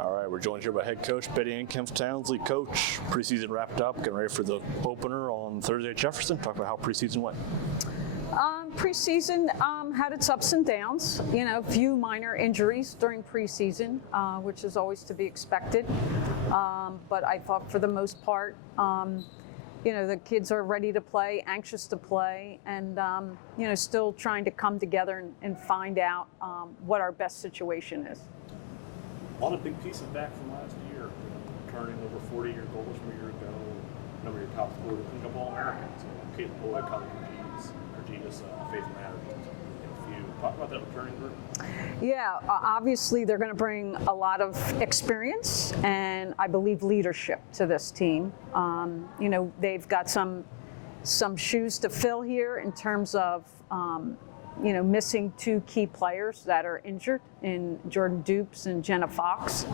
All right, we're joined here by head coach Betty Ann Kempf Townsley. Coach, preseason wrapped up, getting ready for the opener on Thursday at Jefferson. Talk about how preseason went. Preseason had its ups and downs. You know, a few minor injuries during preseason, which is always to be expected. But I thought for the most part, you know, the kids are ready to play, anxious to play, and, you know, still trying to come together and find out what our best situation is. A lot of big pieces back from last year, turning over 40-year goals from a year ago. A number of your top scorers, a couple All-Americans. Kate Boyd, Colin Regis, Faith Matters, a few. Talk about that returning group. Yeah, obviously they're going to bring a lot of experience and I believe leadership to this team. You know, they've got some shoes to fill here in terms of you know, missing two key players that are injured in Jordan Dupes and Jenna Fox.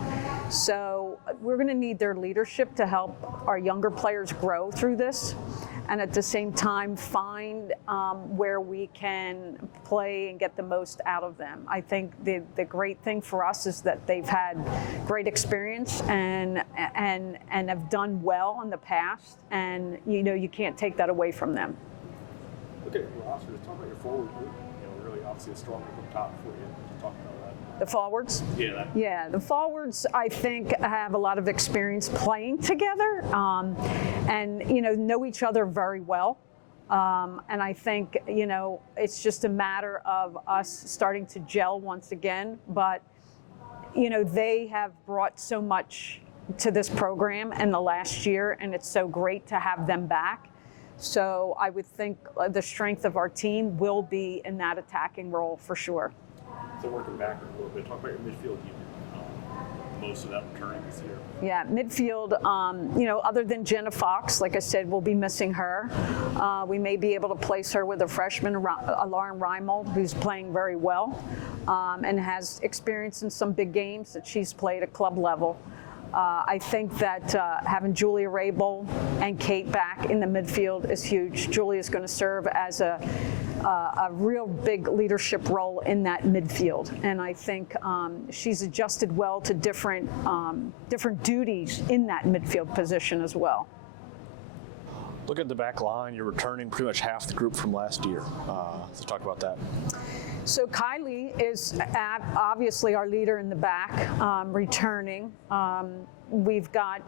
So we're going to need their leadership to help our younger players grow through this, and at the same time find where we can play and get the most out of them. I think the great thing for us is that they've had great experience and have done well in the past, and you know, you can't take that away from them. Okay, roster. Talk about your forward group. Really obviously a strong group up top for you. Just talk about that. The forwards? Yeah. Yeah, the forwards I think have a lot of experience playing together and you know each other very well. And I think, you know, it's just a matter of us starting to gel once again. But, you know, they have brought so much to this program in the last year, and it's so great to have them back. So I would think the strength of our team will be in that attacking role for sure. So working back a little bit, talk about your midfield unit. Most of that returning this year. Yeah, midfield, you know, other than Jenna Fox, like I said, we'll be missing her. We may be able to place her with a freshman, Lauren Reimold, who's playing very well and has experience in some big games that she's played at club level. I think that having Julia Rabel and Kate back in the midfield is huge. Julia is going to serve as a real big leadership role in that midfield, and I think she's adjusted well to different duties in that midfield position as well. Look at the back line. You're returning pretty much half the group from last year. So talk about that. So Kylie is obviously our leader in the back, returning. We've got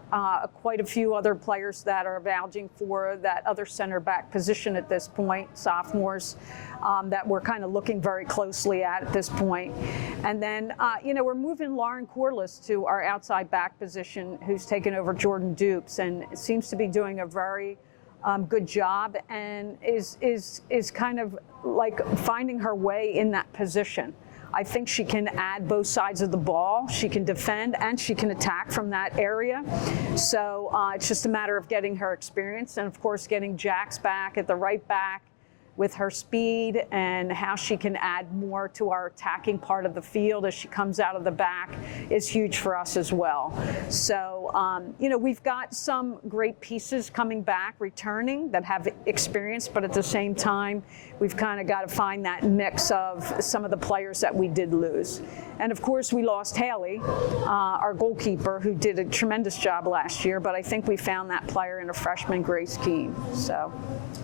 quite a few other players that are vouching for that other center back position at this point, sophomores that we're kind of looking very closely at this point. And then, you know, we're moving Lauren Corliss to our outside back position, who's taken over Jordan Dupes, and seems to be doing a very good job, and is kind of like finding her way in that position. I think she can add both sides of the ball. She can defend and she can attack from that area. So it's just a matter of getting her experience, and of course getting Jax back at the right back with her speed and how she can add more to our attacking part of the field as she comes out of the back is huge for us as well. So, you know, we've got some great pieces coming back, returning, that have experience, but at the same time, we've kind of got to find that mix of some of the players that we did lose. And of course, we lost Haley, our goalkeeper, who did a tremendous job last year, but I think we found that player in a freshman, Grace Keene. So,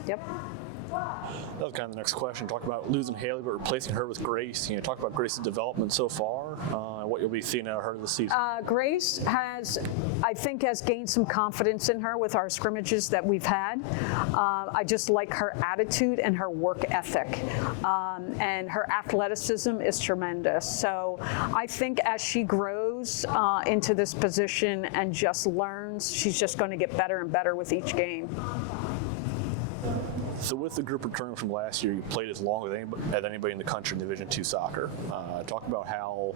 yep. That was kind of the next question. Talk about losing Haley but replacing her with Grace. You know, talk about Grace's development so far and what you'll be seeing out of her this season. Grace I think has gained some confidence in her with our scrimmages that we've had. I just like her attitude and her work ethic, and her athleticism is tremendous. So I think as she grows into this position and just learns, she's just going to get better and better with each game. So with the group returning from last year, you played as long as anybody in the country in Division II soccer. Talk about how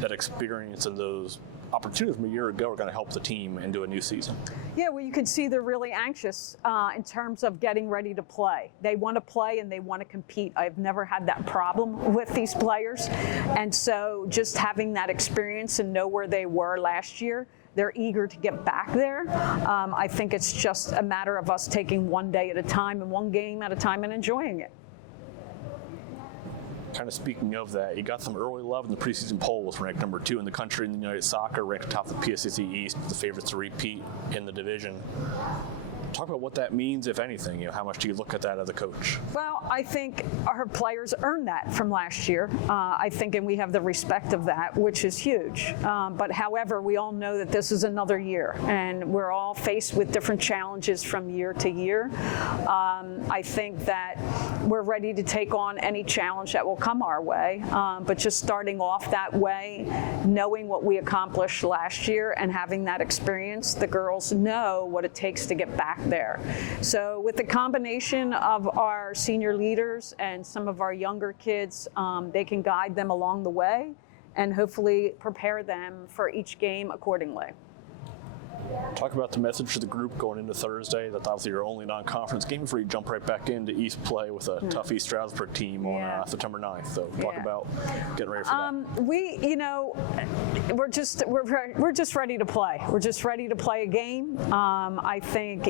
that experience and those opportunities from a year ago are going to help the team into a new season. Yeah, well, you can see they're really anxious in terms of getting ready to play. They want to play and they want to compete. I've never had that problem with these players. And so just having that experience and know where they were last year, they're eager to get back there. I think it's just a matter of us taking one day at a time and one game at a time and enjoying it. Kind of speaking of that, you got some early love in the preseason polls, ranked number 2 in the country in the United Soccer, ranked atop the PSAC East, the favorites to repeat in the division. Talk about what that means, if anything. How much do you look at that as a coach? Well, I think our players earned that from last year. I think, and we have the respect of that, which is huge. But however, we all know that this is another year, and we're all faced with different challenges from year to year. I think that we're ready to take on any challenge that will come our way. But just starting off that way, knowing what we accomplished last year and having that experience, the girls know what it takes to get back there. So with the combination of our senior leaders and some of our younger kids, they can guide them along the way and hopefully prepare them for each game accordingly. Talk about the message to the group going into Thursday. That's obviously your only non-conference game before you jump right back into East play with a tough East Stroudsburg team on September 9th. So talk about getting ready for that. We're just ready to play. We're just ready to play a game. I think,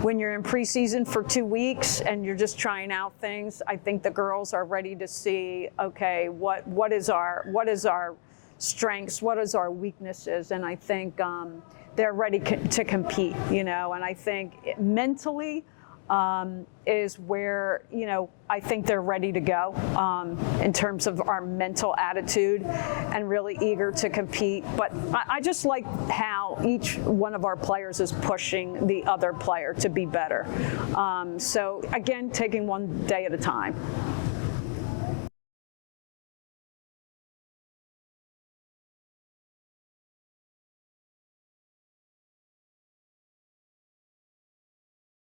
when you're in preseason for 2 weeks and you're just trying out things, I think the girls are ready to see, okay, what is our strengths, what is our weaknesses, and I think they're ready to compete, and I think mentally is where, I think they're ready to go in terms of our mental attitude and really eager to compete. But I just like how each one of our players is pushing the other player to be better. So again, taking one day at a time.